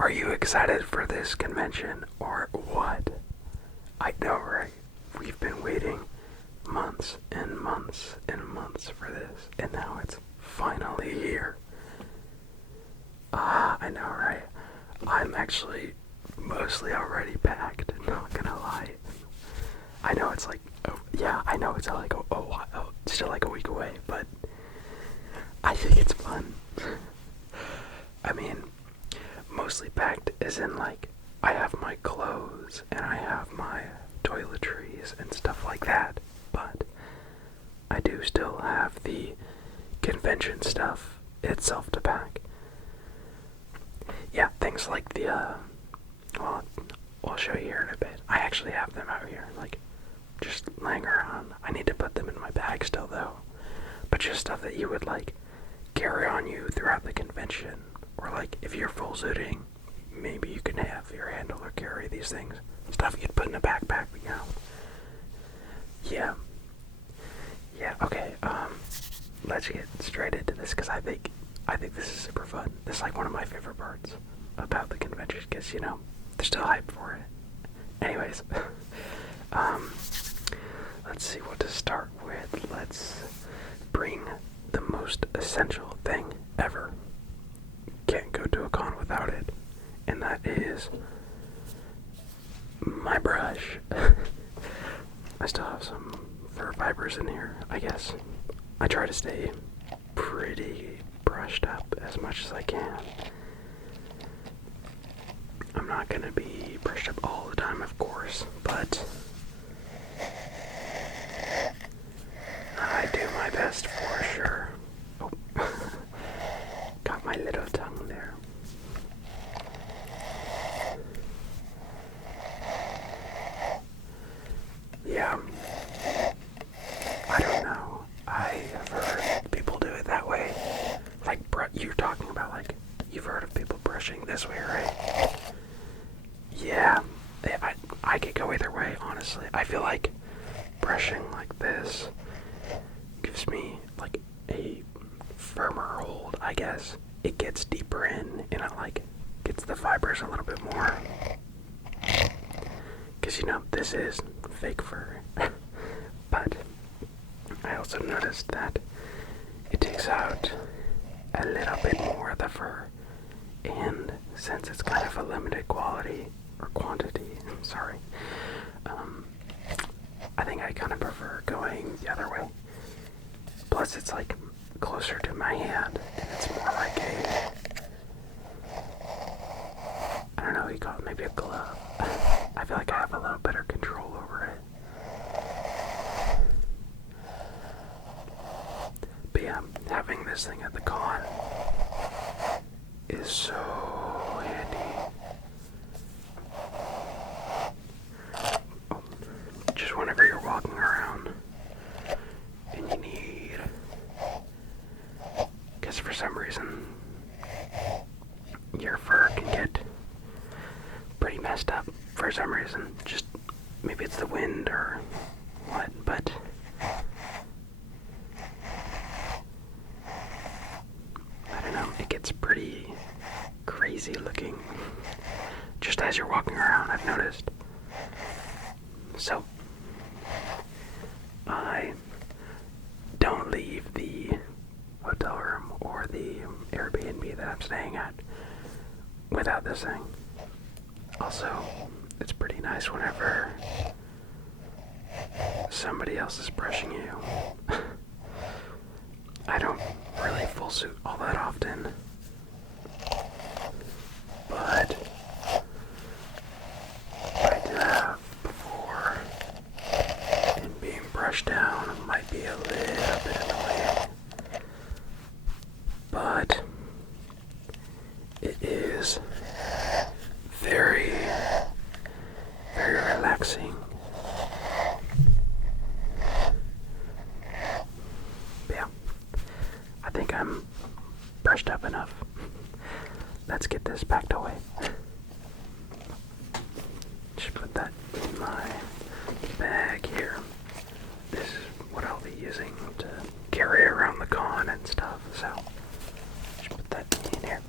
Are you excited for this convention or what? I know, right? We've been waiting months and months and months for this, and now it's finally here. I know, right? I'm actually mostly already packed, not gonna lie. I know it's like, I know it's like, still like a week away, but I think it's fun. I mean, mostly packed as in like, I have my clothes and I have my toiletries and stuff like that, but I do still have the convention stuff itself to pack. Yeah, things like the, well, I'll show you here in a bit. I actually have them out here, like, just laying around. I need to put them in my bag still, though. But just stuff that you would, like, carry on you throughout the convention. Or, like, if you're full suiting, maybe you can have your handler carry these things. Stuff you'd put in a backpack, you know. Yeah. Yeah, okay, let's get straight into this, because I think this is super fun. This is, like, one of my favorite parts about the convention, because, you know, there's still hype for it. Anyways, let's see what to start with. Let's bring the most essential thing ever. Can't go to a con without it, and that is my brush. I still have some fur fibers in here, I guess. I try to stay pretty brushed up as much as I can. I'm not gonna be brushed up all the time, of course, but I do my best for sure. Oh, got my little tongue there. Yeah, I don't know. I have heard people do it that way. Like, you're talking about, like, you've heard of people brushing this way, right? Yeah, I could go either way, honestly. I feel like brushing like this gives me, like, a firmer hold, I guess. It gets deeper in, and it, like, gets the fibers a little bit more. Because, you know, this is fake fur. But I also noticed that it takes out a little bit more of the fur. And since it's kind of a limited quality, or quantity, sorry, I think I kind of prefer going the other way. Plus it's like closer to my hand, and it's more like I don't know, you call it maybe a glove. I feel like I have a little better control over it. But yeah, having this thing at the con is so handy. Just whenever you're walking around and you need, because for some reason your fur can get pretty messed up for some reason. Just maybe it's the wind or what, but I don't know, it gets pretty crazy looking just as you're walking around, I've noticed. So I don't leave the hotel room or the Airbnb that I'm staying at without this thing. Also, it's pretty nice whenever somebody else is brushing you. I don't really full suit all that often, but I do have before, and being brushed down might be a little bit annoying, but it is very, very relaxing. Yeah, I think I'm brushed up enough. Let's get this packed away. Just put that in my bag here. This is what I'll be using to carry around the con and stuff, so just put that in here.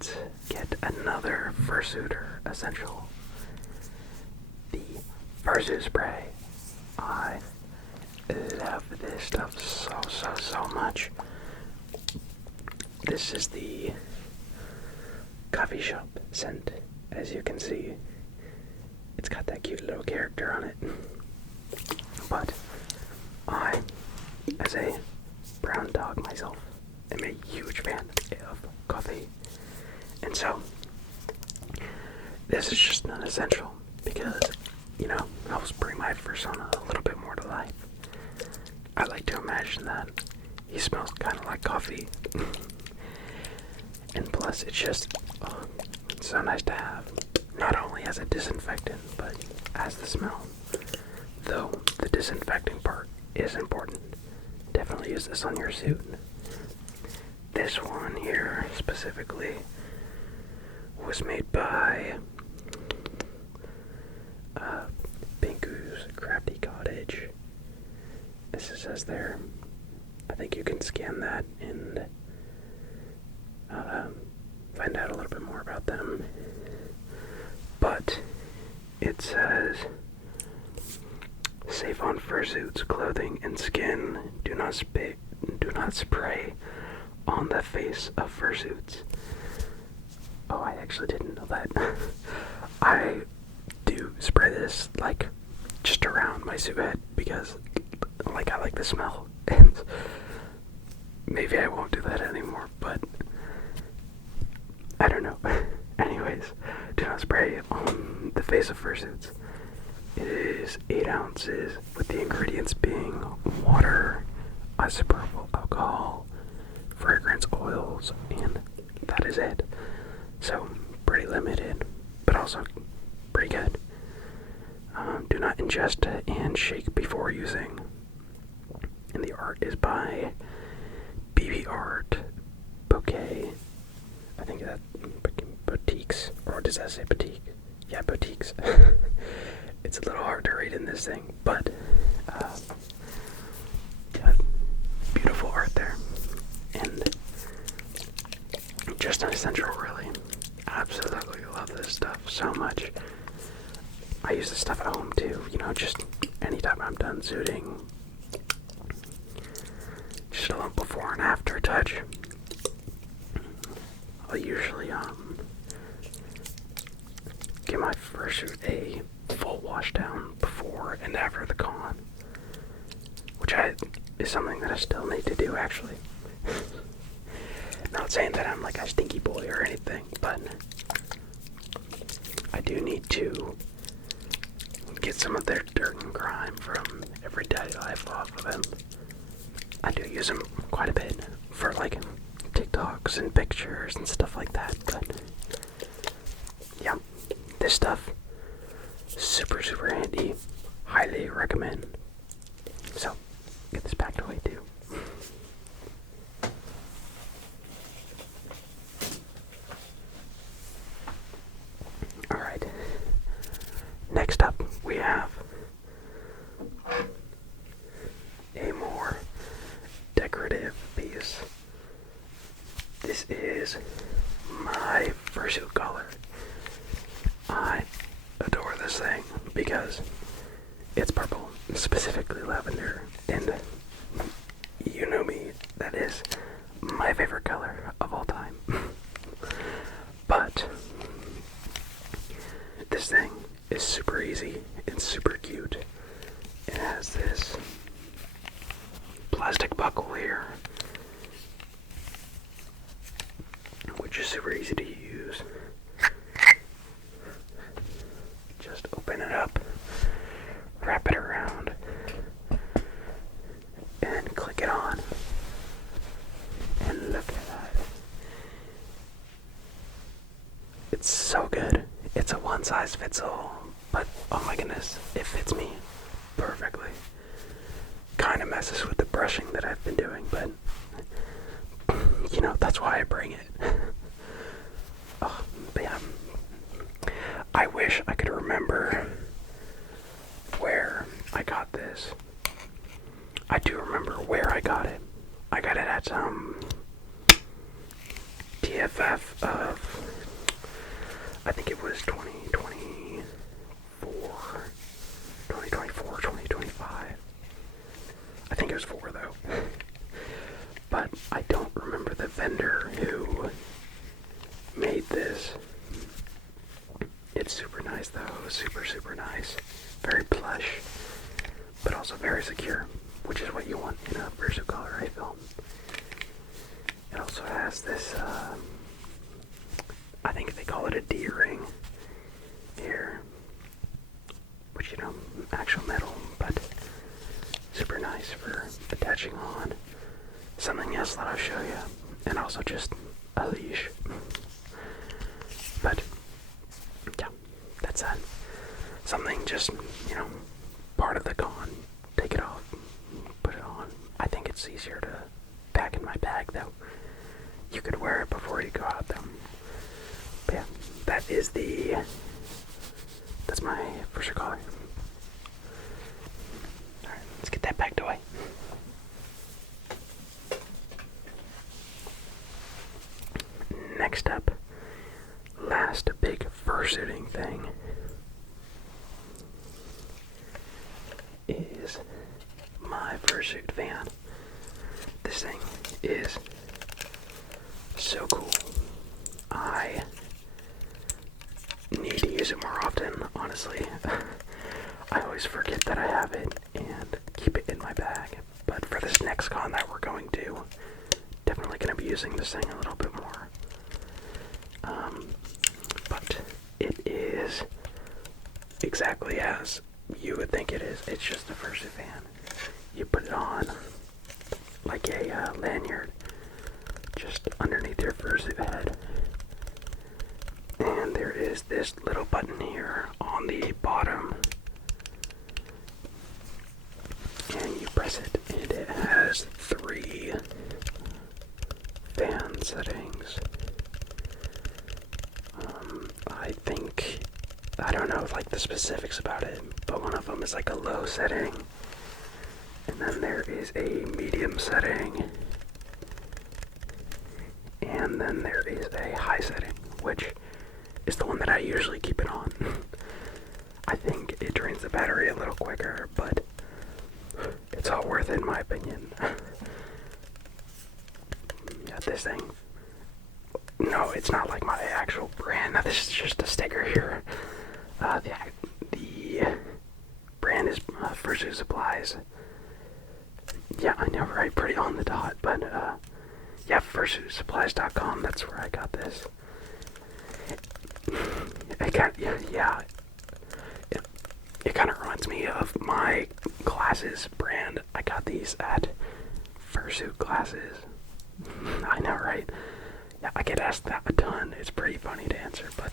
let's get another fursuiter essential. The fursuit spray. I love this stuff so much. This is the coffee shop scent. As you can see, it's got that cute little character on it. But I, as a brown dog myself, am a huge fan of coffee. And so, this is just an essential because, you know, helps bring my persona a little bit more to life. I like to imagine that he smells kind of like coffee. And plus, it's just so nice to have, not only as a disinfectant, but as the smell. Though the disinfecting part is important. Definitely use this on your suit. This one here specifically was made by Pinku's Crafty Cottage. As it says there. I think you can scan that and find out a little bit more about them. But it says, safe on fursuits, clothing, and skin. Do not spray on the face of fursuits. Oh, I actually didn't know that. I do spray this, like, just around my suit head because, like, I like the smell. And maybe I won't do that anymore, but I don't know. Anyways, do not spray on the face of fursuits. It is 8 ounces, with the ingredients being water, isopropyl alcohol, fragrance oils, and that is it. So, pretty limited, but also pretty good. Do not ingest and shake before using. And the art is by BB Art Bouquet. I think that boutiques, or does that say boutique? Yeah, boutiques. It's a little hard to read in this thing, but yeah, beautiful art there, and just an essential, really. Absolutely love this stuff so much. I use this stuff at home too, you know, just anytime I'm done suiting. Just a little before and after touch. I'll usually give my fursuit a full wash down before and after the con, which is something that I still need to do, actually. Not saying that I'm like a stinky boy or anything, but I do need to get some of their dirt and grime from everyday life off of him. I do use them quite a bit for, like, TikToks and pictures and stuff like that, but yeah, this stuff, super handy, highly recommend. So, get this packed away too. Alright, next up we have a more decorative piece. This is my fursuit collar. I adore this thing because it's purple, specifically lavender, and you know me, that is my favorite color of all time. But this thing is super easy and super cute. It has this plastic buckle here, which is super easy to use. Just open it up, wrap it around, and click it on. And look at that. It's so good. It's a one size fits all, but oh my goodness, it fits me perfectly. Kind of messes with the brushing that I've been doing, but you know, that's why I bring it. Oh, but yeah. I wish I could remember where I got this. I do remember where I got it. I got it at TFF of I think it was 2024, 2025. I think it was 4 though. But I don't remember the vendor who made this. It's super nice though, super nice. Very plush, but also very secure, which is what you want in a fursuit collar, I feel. It also has this, I think they call it a D-ring here, which, you know, actual metal, but super nice for attaching on. Something else that I'll show you, and also just a leash. But yeah, that's that. Something just, you know, part of the con. Take it off, put it on. I think it's easier to pack in my bag though. You could wear it before you go out though. But yeah, that's my fursuit collar. Alright, let's get that packed away. Next up, last big fursuiting thing is my fursuit fan. This thing is so cool. I need to use it more often, honestly. I always forget that I have it and keep it in my bag. But for this next con that we're going to, definitely going to be using this thing a little bit more. But it is exactly as you would think it is. It's just a fursuit fan. You put it on like a lanyard just underneath your fursuit head. And there is this little button here on the bottom. And you press it, and it has 3 fan settings. I don't know like the specifics about it, but one of them is like a low setting, and then there is a medium setting, and then there is a high setting, which is the one that I usually keep it on. I think it drains the battery a little quicker, but it's all worth it in my opinion. Yeah, this thing. No, it's not like my actual brand. Now, this is just a sticker here. The brand is Fursuit Supplies. Yeah, I know, right? Pretty on the dot, but yeah, fursuitsupplies.com. That's where I got this. It kind of reminds me of my glasses brand. I got these at Fursuit Glasses. I know, right? Yeah, I get asked that a ton. It's pretty funny to answer, but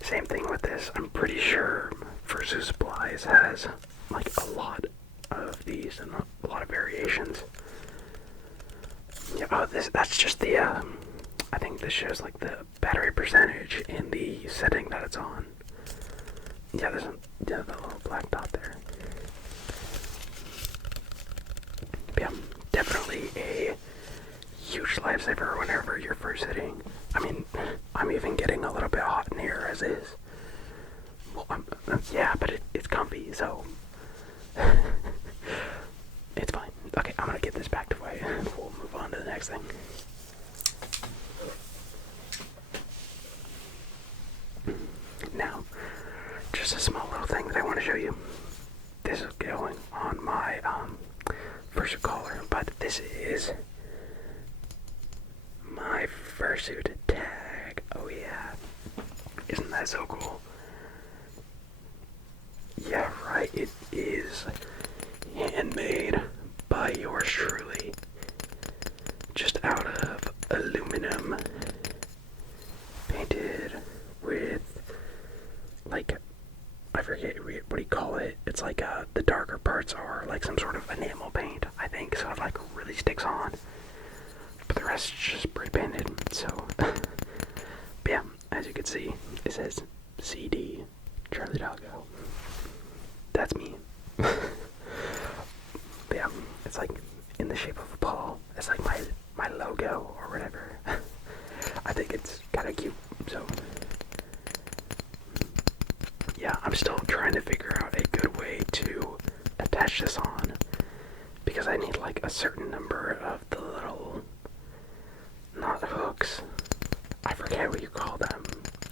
same thing with this. I'm pretty sure Fursuit Supplies has like a lot of these and a lot of variations. Yeah, that's just the I think this shows like the battery percentage in the setting that it's on. Yeah, there's the little black dot there. But yeah, definitely a huge lifesaver whenever you're first hitting. I mean, I'm even getting a little bit hot in here as is. Well, yeah, but it's comfy, so it's fine. Okay, I'm gonna get this packed away and we'll move on to the next thing. Now, just a small little thing that I want to show you. This is going on my fursuit collar, but this is my fursuit tag. Oh yeah, isn't that so cool? Yeah, right. It is handmade by yours truly, just out of aluminum, painted with like, I forget what do you call it. It's like the darker parts are like some sort of enamel paint, I think, so it like really sticks on. But the rest is just spray painted. So, but yeah, as you can see, it says CD Charlie Doggo. That's me. But yeah, it's like in the shape of a ball. It's like my logo or whatever. I think it's kind of cute. So this on because I need like a certain number of the little, not hooks, I forget what you call them,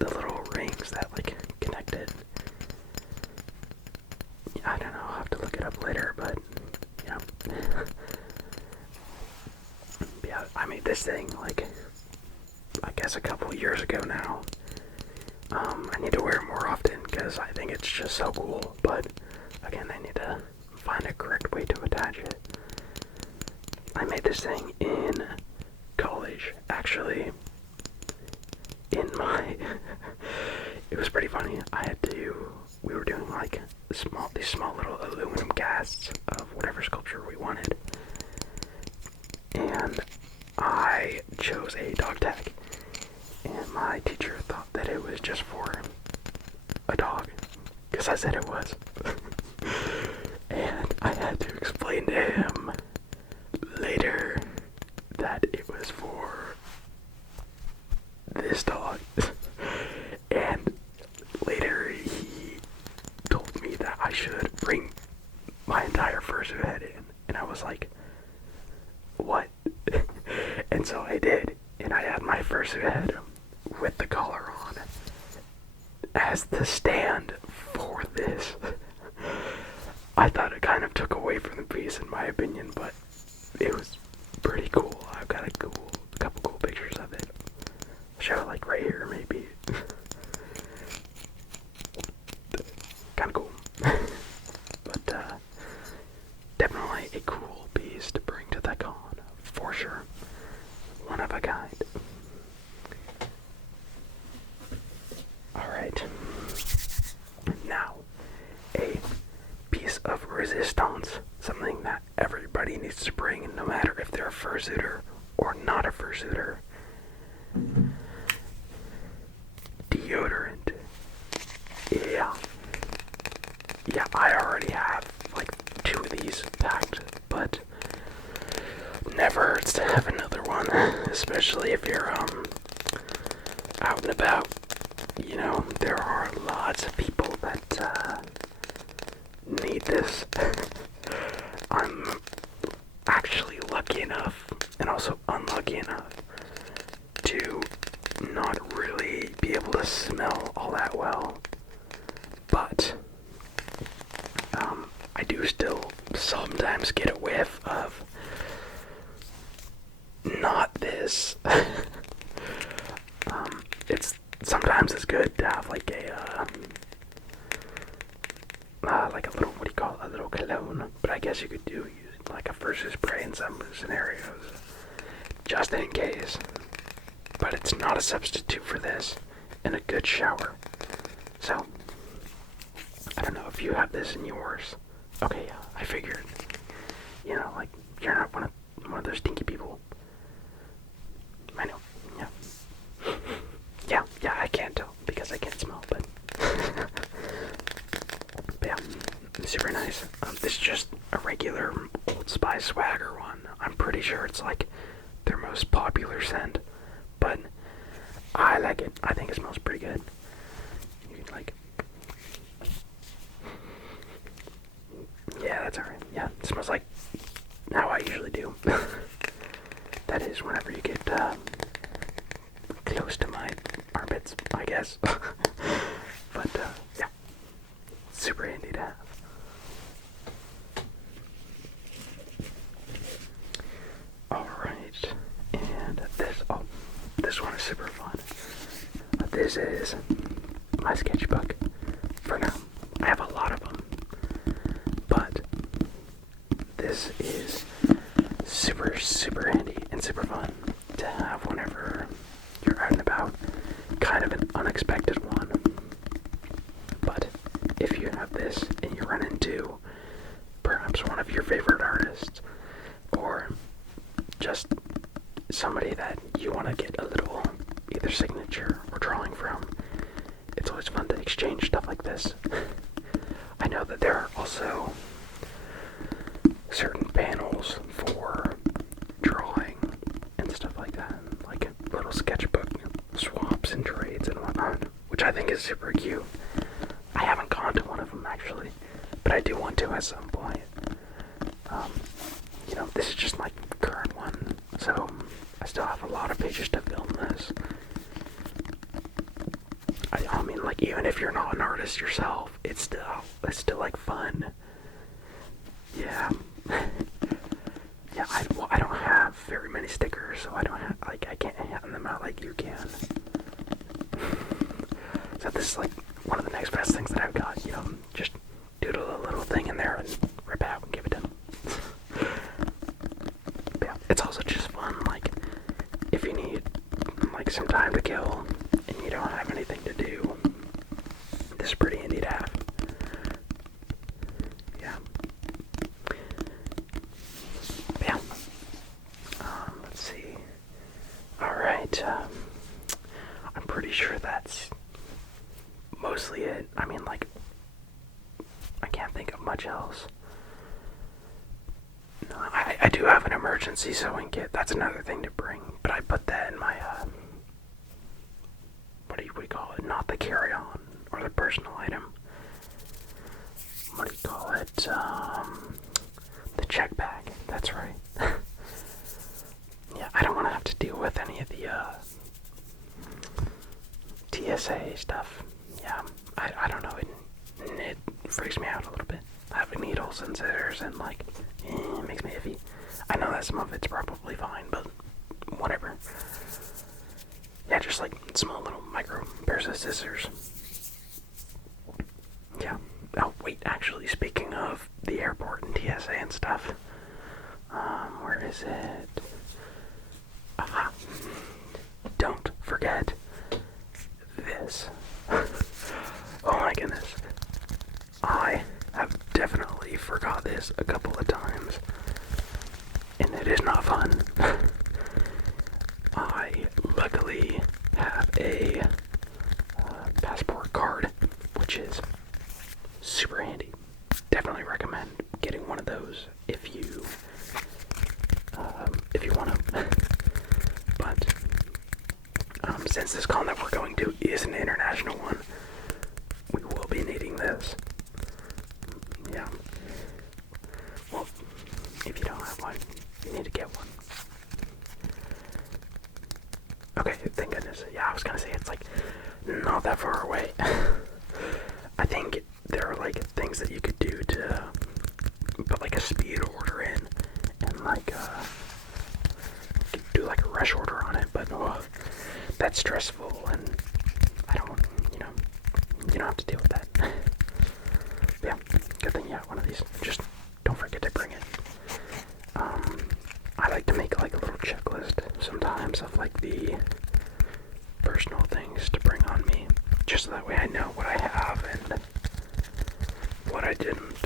the little rings that like connect it. I don't know, I'll have to look it up later, but yeah. Yeah, I made this thing like, I guess a couple years ago now. I need to wear it more often because I think it's just so cool, but again, I need to find a correct way to attach it. I made this thing in college, actually. In my, it was pretty funny. We were doing like these small little aluminum casts of whatever sculpture we wanted, and I chose a dog tag, and my teacher thought that it was just for a dog, because I said it was. And I had to explain to him later that it was for this dog. And later he told me that I should bring my entire fursuit head in, and I was like, what? And so I did, and I had my fursuit head with the collar on as the stand for this. I thought it kind of took away from the piece in my opinion, but it was pretty cool. I've got a couple cool pictures of it. I'll show it like right here maybe. Kinda cool. But definitely a cool piece to bring to the con, for sure. One of a kind. Alright. Now, a piece of resistance. Something that everybody needs to bring, no matter if they're a fursuiter or not a fursuiter. Deodorant. Yeah. Yeah, I already have like 2 of these packed, but never hurts to have another one, especially if you're out and about. You know, there are lots of people that need this. I'm actually lucky enough, and also unlucky enough, to not really be able to smell all that well. But I do still sometimes get a whiff of not this. Sometimes it's good to have like a little, what do you call it, a little cologne, but I guess you could use like a fursuit spray in some scenarios, just in case. But it's not a substitute for this in a good shower. So, I don't know if you have this in yours. Okay, yeah, I figured. You know, like, you're not one of those stinky people. I know, yeah. Yeah, I can't tell because I can't smell, but yeah, super nice. This is just a regular Old Spice Swagger one. I'm pretty sure it's like their most popular scent, but I like it. I think it smells pretty good. You can like, yeah, that's alright. Yeah, it smells like how I usually do. That is whenever you get close to my armpits, I guess. But yeah, super handy to have. Alright, and this one is super fun. This is my sketchbook. For now, I have a lot of them, but this is super handy and super fun to have whenever you're out and about. Kind of an unexpected one, but if you have this and you run into perhaps one of your favorite artists, or just somebody that you want to get a little either signature or drawing from, it's always fun to exchange stuff like this. I know that there are also certain panels for drawing and stuff like that, like little sketchbook swaps and trades and whatnot, which I think is super cute. I haven't gone to one of them actually, but I do want to at some point. this is just my current one, so I still have a lot of pages to film this. I mean, like, even if you're not an artist yourself, it's still like fun. Yeah. Yeah, I don't have very many stickers, so I don't have, like, I can't hand them out like you can. So this is like one of the next best things that I've got, you know, just doodle a little thing in there and rip it out and give it to them. Yeah, it's also just fun, like, if you need, like, some time to kill and you don't have anything to do, this is pretty handy to have. Yeah. Yeah. Let's see. Alright, I'm pretty sure that's mostly it. I mean, like, I can't think of much else. No, I do have an emergency sewing kit. That's another thing to bring, but I put that in my, what do you call it? Not the carry-on, or the personal item. What do you call it? The check bag. That's right. Yeah, I don't want to have to deal with any of the, TSA stuff. Yeah, I don't know, it freaks me out a little bit. Having needles and scissors and, like, it makes me iffy. I know that some of it's probably fine, but whatever. Yeah, just like small little micro pairs of scissors. Yeah. Oh, wait, actually, speaking of the airport and TSA and stuff, where is it? Aha. Don't forget this. Oh my goodness. I have definitely forgot this a couple of times, and it is not fun. I luckily have a passport card, which is super handy. Definitely recommend getting one of those if you want to. But since this con that we're going to is an international one, we will be needing this. Yeah. Well, if you don't have one, you need to get one. Okay, thank goodness. Yeah, I was gonna say it's like not that far away. I think there are like things that you could do to put like a speed order in, and like do like a rush order on it, but that's stressful, and I don't, you don't have to deal with that. Yeah, good thing you have one of these. Just don't forget to bring it. I like to make like a little checklist sometimes of like the personal things to bring on me, just so that way I know what I have and what I didn't.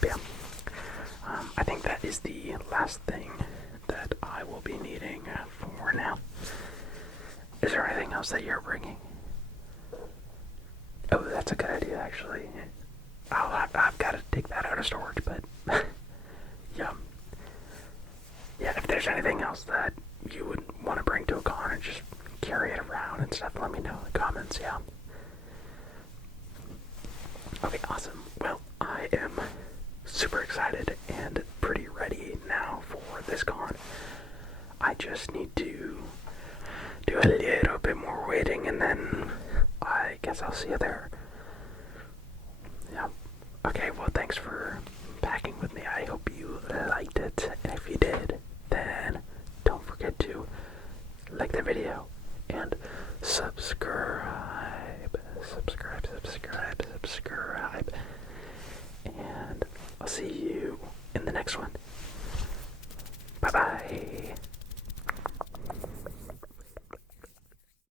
But yeah, I think that is the last thing that I will be needing for now. Is there anything else that you're bringing? Oh, that's a good idea, actually. I've got to take that out of storage, but yeah. Yeah, if there's anything else that you would want to bring to a con and just carry it around and stuff, let me know in the comments, yeah. Okay, awesome. Well, I am super excited and pretty ready now for this con. I just need to do a little bit more waiting, and then I guess I'll see you there. Yeah. Okay, well, thanks for packing with me. I hope you liked